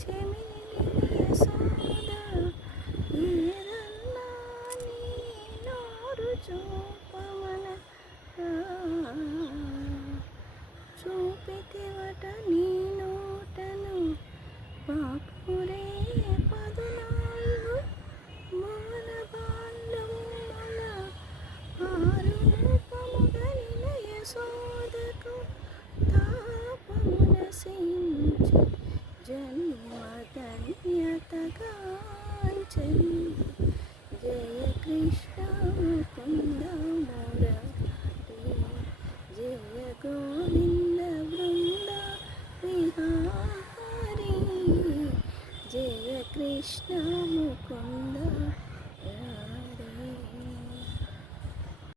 చెమిలిన యశోద ఏదన్నా నీ నోరు చూపమన చూపితివట నీ నోటను పాపురే 14 మోన బాల్యముల ఆరూపముగలిన యశోదకు తాపమున సించి జన్మధన్యతగాంచని జయ కృష్ణ ముకుంద మురళి జయ గోవింద బృంద విహారీ జయ కృష్ణ ముకుంద